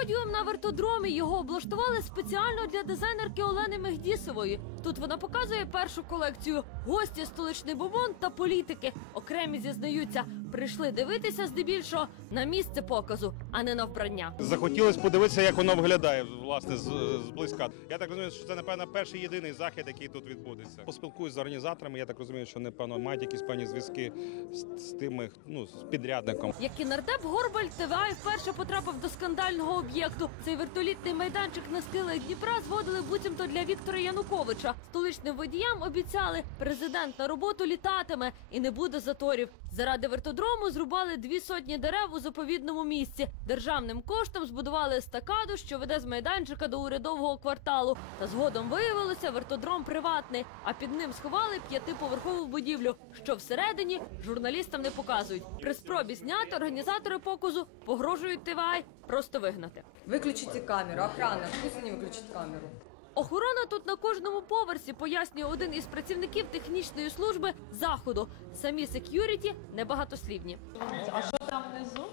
Подіум на вертодромі його облаштували спеціально для дизайнерки Олени Мехдісової. Тут вона показує першу колекцію. Гості, столичний бубон та політики. Окремі зізнаються, прийшли дивитися здебільшого на місце показу, а не на вбрання. Захотілося подивитися, як воно виглядає власне з- зблизька. Я так розумію, що це напевно перший єдиний захід, який тут відбудеться. Поспілкуюсь з організаторами. Я так розумію, що напевно мають якісь певні зв'язки з, з тими, ну з підрядником. Як і нардеп Горбаль ТВА вперше потрапив до скандального об'єкту. Цей вертолітний майданчик на схилах Дніпра зводили буцімто для Віктора Януковича. Столичним водіям обіцяли, президент на роботу літатиме і не буде заторів. Заради вертодрому зрубали дві сотні дерев у заповідному місці. Державним коштом збудували естакаду, що веде з майданчика до урядового кварталу. Та згодом виявилося, вертодром приватний, а під ним сховали п'ятиповерхову будівлю, що всередині журналістам не показують. При спробі зняти організатори показу погрожують ТВА просто вигнати. Выключите камеру, охрана, пусть они выключат камеру. Охорона тут на кожному поверсі, пояснює один із працівників технічної служби заходу. Самі сек'юріті небагатослівні. Внизу?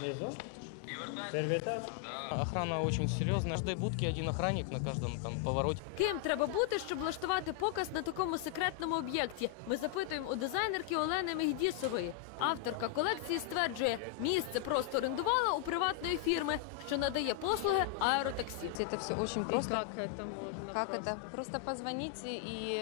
Внизу? этаж? Охрана очень серьезная. В каждой будке один охранник на каждом там повороте. Ким треба бути, щоб влаштувати показ на такому секретному об'єкті? Ми запитуємо у дизайнерки Олени Мегдісової. Авторка колекції стверджує, місце просто орендувала у приватної фірми, що надає послуги аеротаксі. Это все очень просто. Как это можно? Как просто? это? Просто позвоните и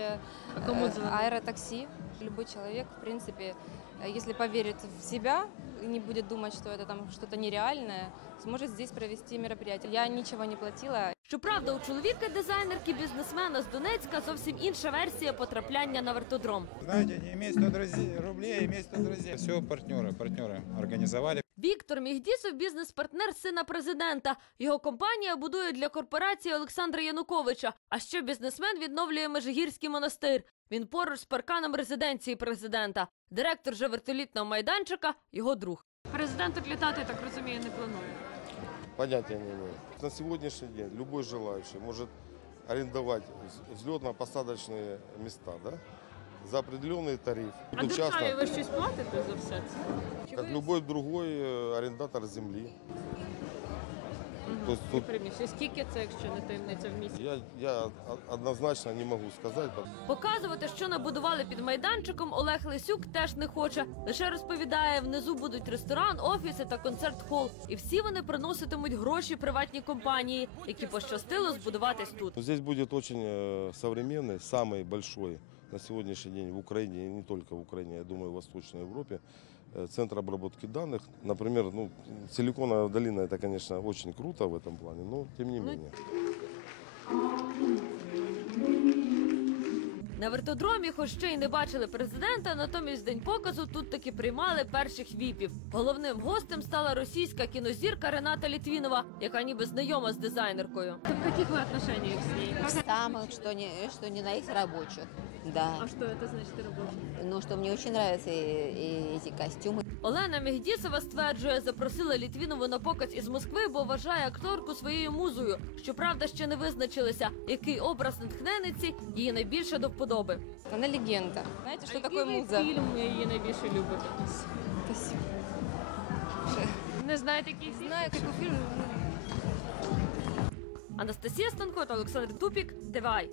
А кому э, звонить? аэротакси. Любой человек, в принципе, э, если поверит в себя и не будет думать, что это там что-то нереальное, сможет здесь провести мероприятие. Я ничего не платила, Щоправда, у чоловіка дизайнерки бізнесмена з Донецька зовсім інша версія потрапляння на вертодром. Знаете, не иметь 100 друзей, рублей, иметь 100 друзей. Все партнеры, партнеры организовали. Віктор Мігдісов бізнес-партнер сина президента. Його компанія будує для корпорації Олександра Януковича. А ще бізнесмен відновлює Межигірський монастир. Він поруч з парканом резиденції президента. Директор же вертолітного майданчика його друг. Президент тут літати, я так розумію, не планує. Понятия не имею. На сегодняшний день любой желающий может арендовать взлетно-посадочные места, да? За определенный тариф. А Ну, державі частно, ви щось платите за все це? Чи как ви любой другой э, арендатор земли. Мгм. То есть І тут приміщення? Скільки це, якщо не таємниця в місті? я, я однозначно не могу сказать. Показувати, що набудували під майданчиком, Олег Лисюк теж не хоче. Лише розповідає, внизу будуть ресторан, офіси та концерт-хол. І всі вони приноситимуть гроші приватній компанії, які пощастило збудуватись тут. Но здесь будет очень э, современный, самый большой на сегодняшний день в Украине, и не только в Украине, я думаю, в Восточной Европе, э, центр обработки данных. Например, ну, Силиконовая долина, это, конечно, очень круто в этом плане, но тем не менее. На вертодромі, хоч ще й не бачили президента, натомість в день показу тут таки приймали перших віпів. Головним гостем стала російська кінозірка Рената Літвінова, яка ніби знайома з дизайнеркою. В яких ви отношениях з нею? Самых, что не, что не на их рабочих. Да. А що це значить робочі? Ну, что мне очень нравятся и, и эти костюмы. Олена Мігдісова стверджує, запросила Літвінову на показ із Москви, бо вважає акторку своєю музою. Щоправда, ще не визначилися, який образ натхненниці їй найбільше до вподоби. она легенда. Знаєте, що такое ви муза? фільм її найбільше любите? Спасибо. Не знаєте, який фільм? Знаю, який фільм. Анастасія Станко та Олександр Тупік. Девай.